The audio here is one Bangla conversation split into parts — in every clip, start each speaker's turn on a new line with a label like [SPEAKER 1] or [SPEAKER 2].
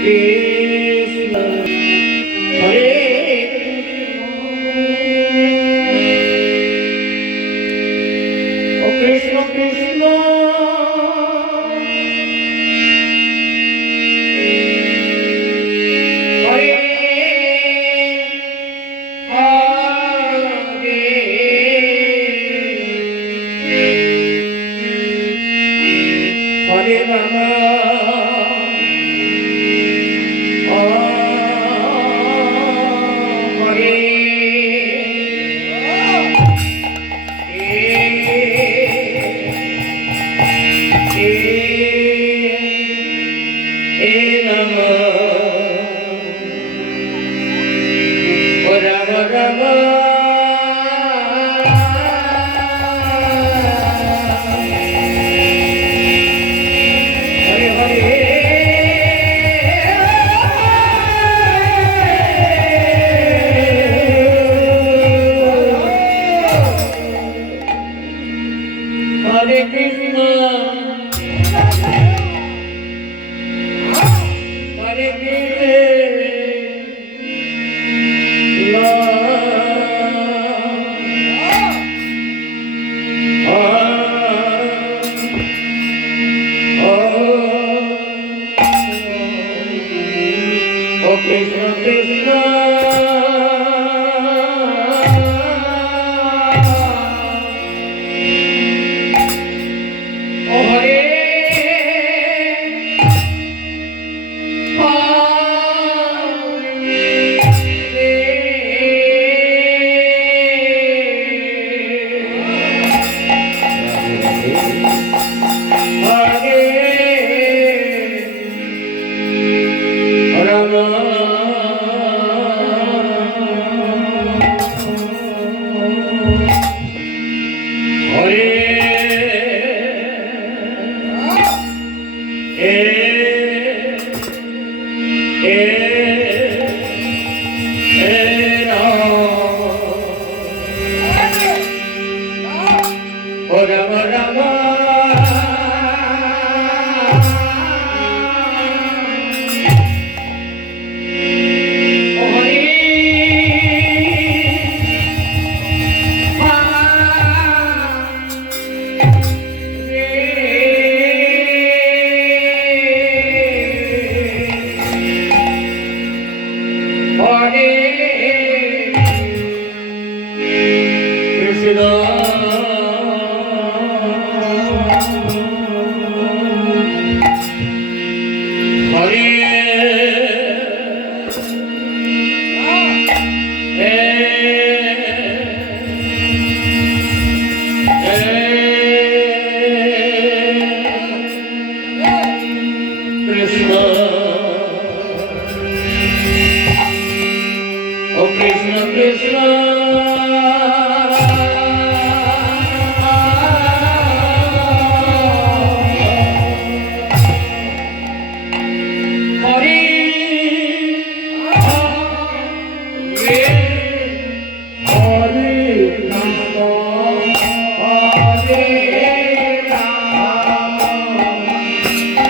[SPEAKER 1] কৃষ্ণ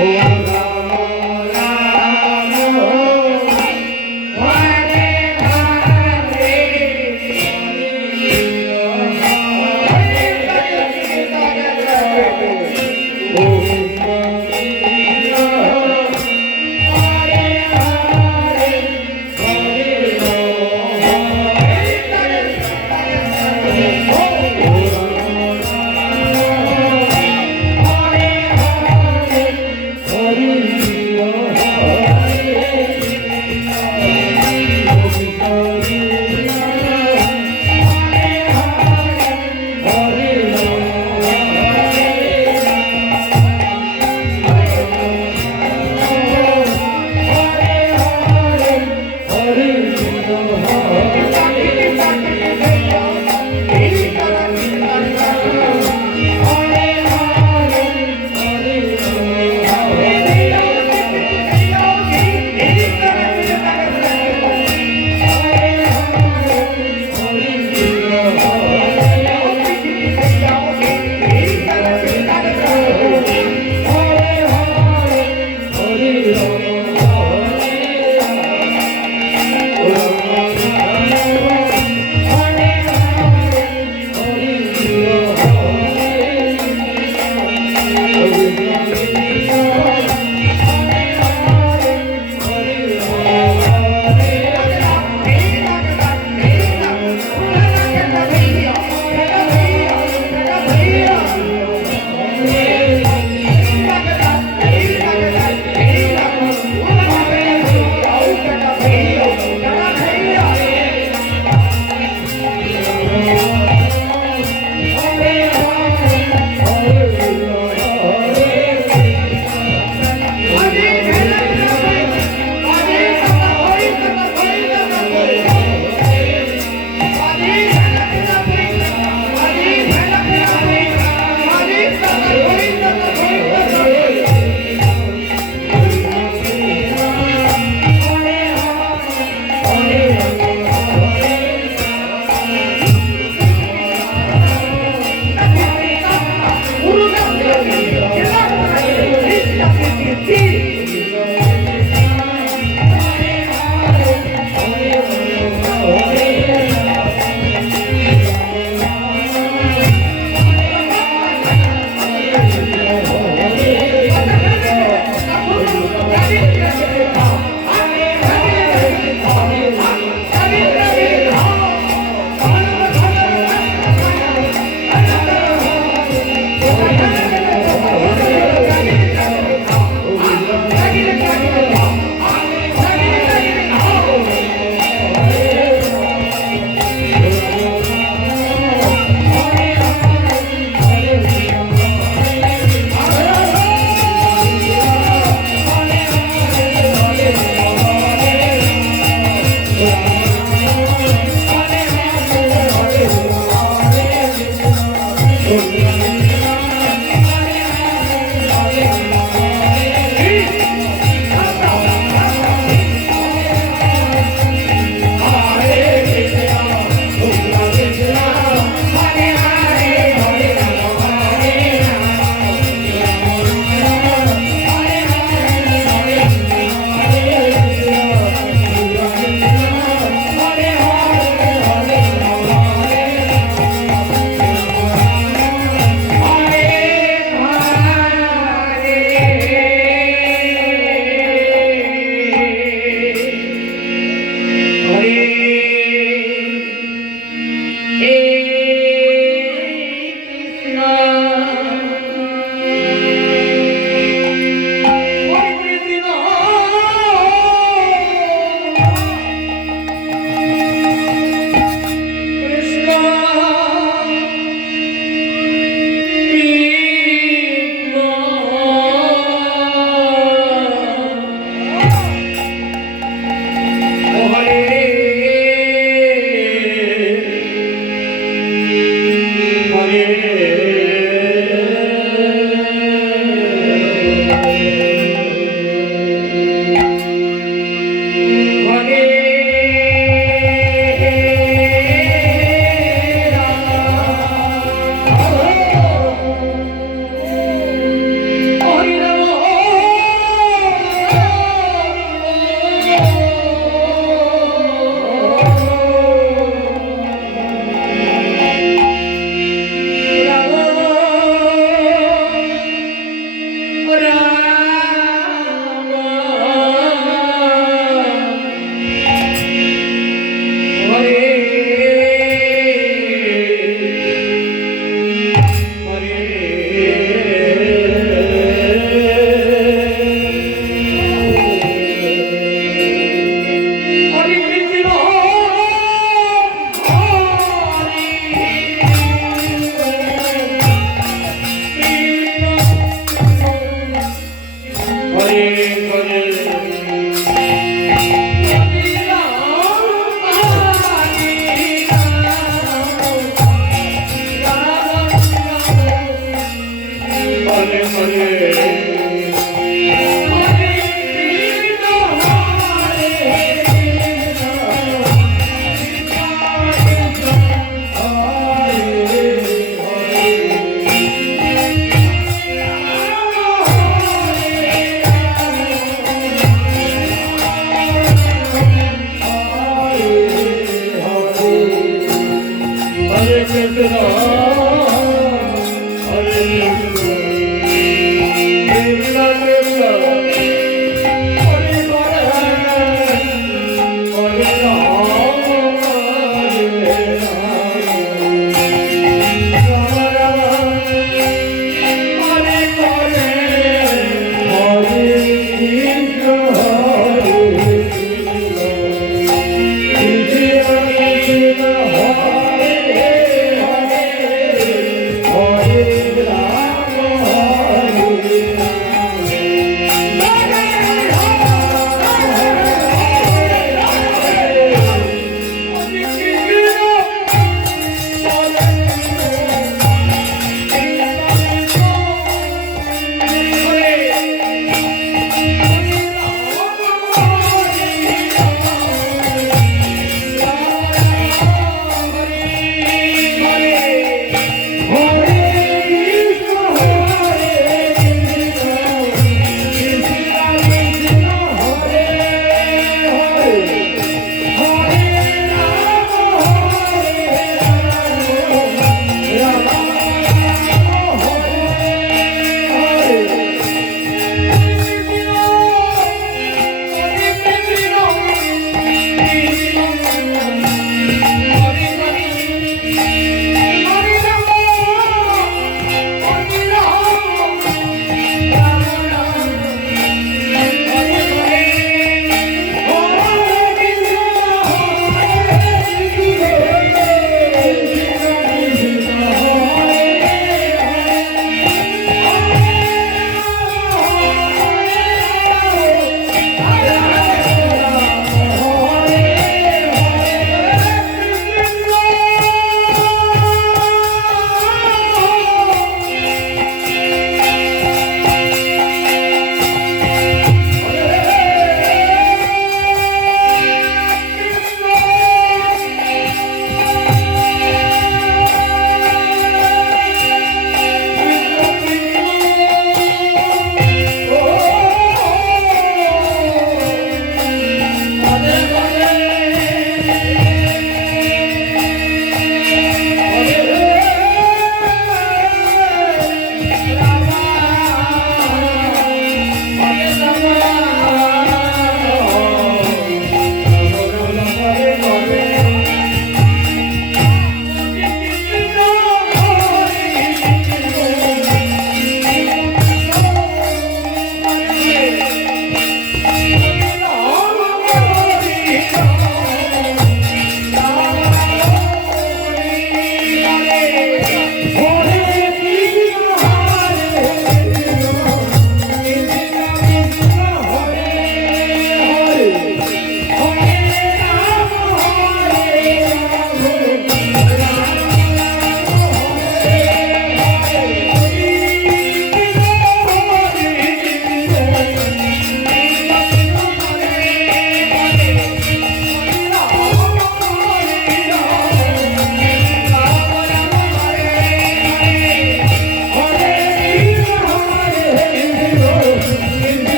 [SPEAKER 1] Yeah.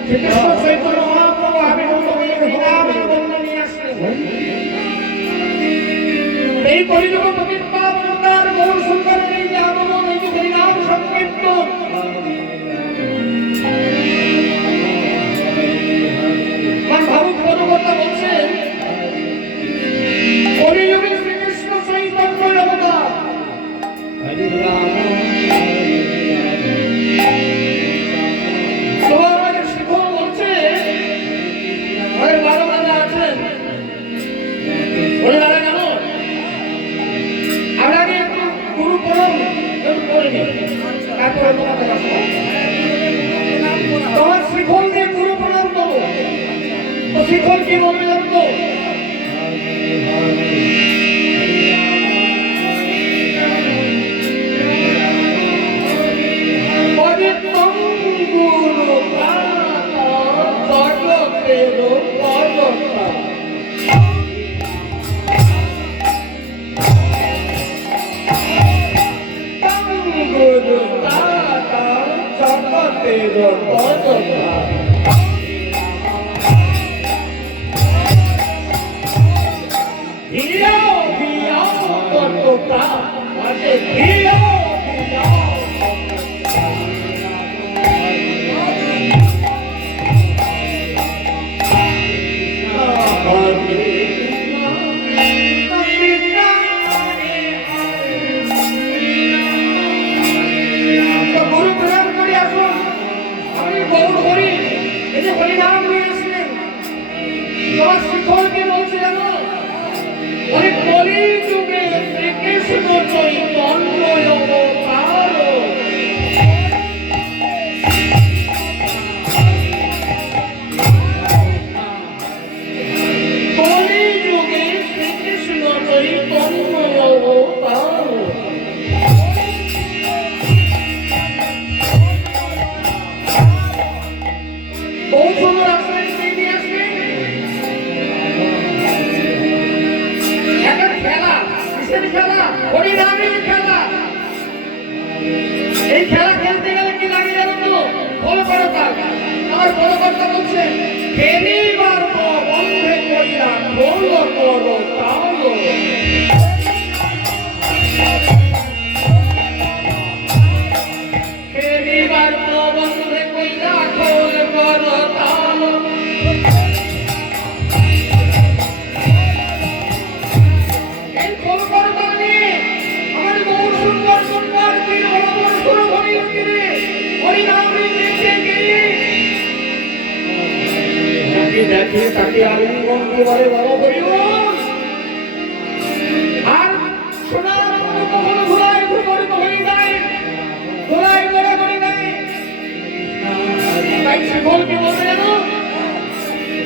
[SPEAKER 1] ಶ್ರೀಕೃಷ್ಣ ಚೈತನ್ಯ ಮಹಾಪ್ರಭು ಅಭಿನಂದನೆ ಹಿರಾಮನ ಬಂದನೆಯ ಶ್ರೀ ಕೈ ಕೊರಿದ নাম নিয়ে এসেছিলেন তোমার শিখরকে বলছিলেন অনেক কলি যুগে শ্রীকৃষ্ণ চৈতন্য আর সোনার কখনো ঘোড়ায় ঘুমরিত হয়ে যায় ঘোড়ায় ঘোড়া করে নেয় তাই শিখরকে বলতে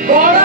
[SPEAKER 1] গড়া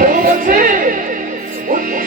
[SPEAKER 1] বলছি। উচ্চ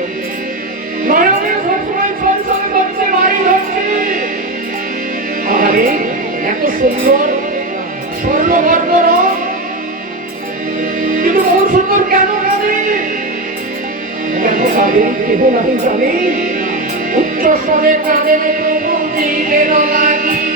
[SPEAKER 1] সুন্দর স্বর্ণবর্ণ রং কিন্তু বহু সুন্দর কেন কাঁদে কেন কাঁদে কেহ নাহি জানে। উচ্চ স্বরে কাঁদেন প্রভু জীবের লাগিয়া